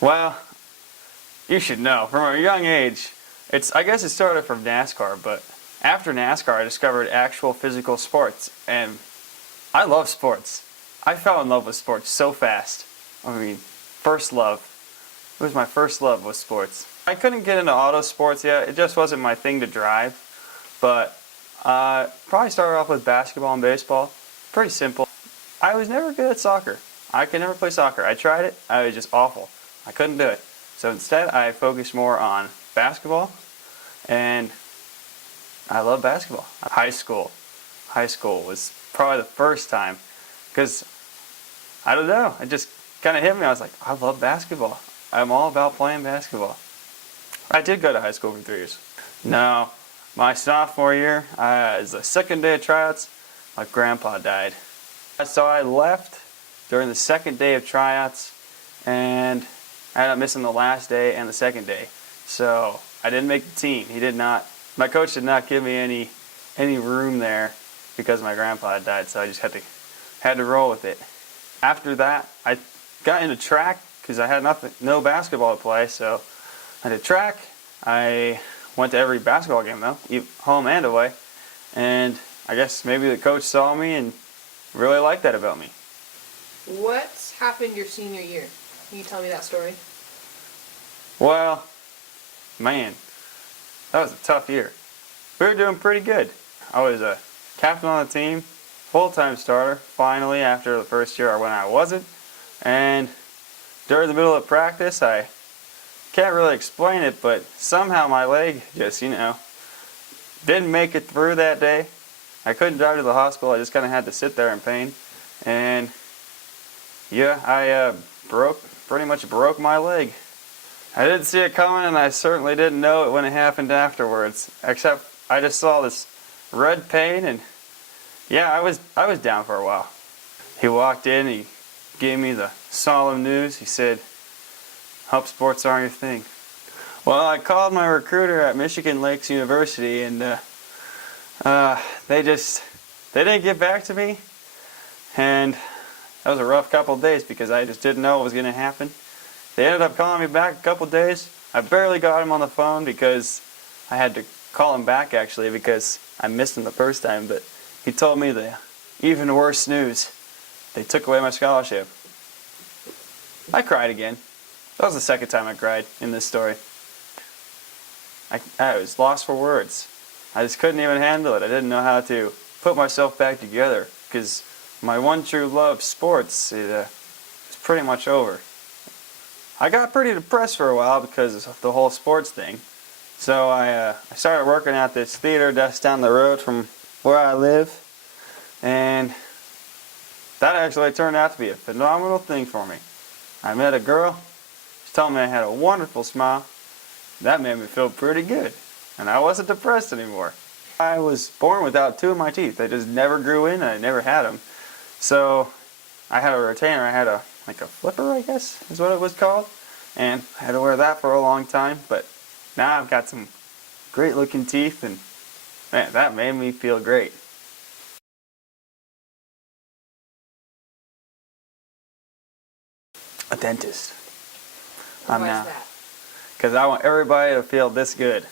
Well, you should know. From a young age, I guess it started from NASCAR, but after NASCAR, I discovered actual physical sports, and I love sports. I fell in love with sports so fast. I mean, first love. It was my first love was sports. I couldn't get into auto sports yet. It just wasn't my thing to drive. But probably started off with basketball and baseball. Pretty simple. I was never good at soccer. I could never play soccer. I tried it. I was just awful. I couldn't do it. So instead, I focused more on basketball, and I love basketball. High school. High school was probably the first time, because I don't know. It just kind of hit me. I was like, I love basketball. I'm all about playing basketball. I did go to high school for 3 years. No, my sophomore year, it was the second day of tryouts, my grandpa died. So I left during the second day of tryouts, and I ended up missing the last day and the second day. So I didn't make the team. My coach did not give me any room there because my grandpa had died, so I just had to roll with it. After that, I got into track because I had no basketball to play, so I did track. I went to every basketball game though, home and away, and I guess maybe the coach saw me and really liked that about me. What happened your senior year? Can you tell me that story? Well, man, that was a tough year. We were doing pretty good. I was a captain on the team, full-time starter, finally, after the first year when I wasn't. And during the middle of practice, I can't really explain it, but somehow my leg just, didn't make it through that day. I couldn't drive to the hospital. I just kind of had to sit there in pain. And yeah, I pretty much broke my leg. I didn't see it coming, and I certainly didn't know it when it happened afterwards. Except I just saw this red pain, and yeah, I was down for a while. He walked in, he gave me the solemn news. He said, "Hope sports aren't your thing." Well, I called my recruiter at Michigan Lakes University, and they didn't get back to me, and that was a rough couple of days because I just didn't know what was going to happen. They ended up calling me back a couple of days. I barely got him on the phone because I had to call him back actually because I missed him the first time, but he told me the even worse news. They took away my scholarship. I cried again. That was the second time I cried in this story. I was lost for words. I just couldn't even handle it. I didn't know how to put myself back together because my one true love, sports, is pretty much over. I got pretty depressed for a while because of the whole sports thing. So I started working at this theater just down the road from where I live, and that actually turned out to be a phenomenal thing for me. I met a girl. She told me I had a wonderful smile. That made me feel pretty good, and I wasn't depressed anymore. I was born without 2 of my teeth. They just never grew in, and I never had them. So I had a retainer. I had like a flipper, I guess is what it was called, and I had to wear that for a long time. But now I've got some great looking teeth, and man, that made me feel great. A dentist. Why I'm is now. that? Because I want everybody to feel this good.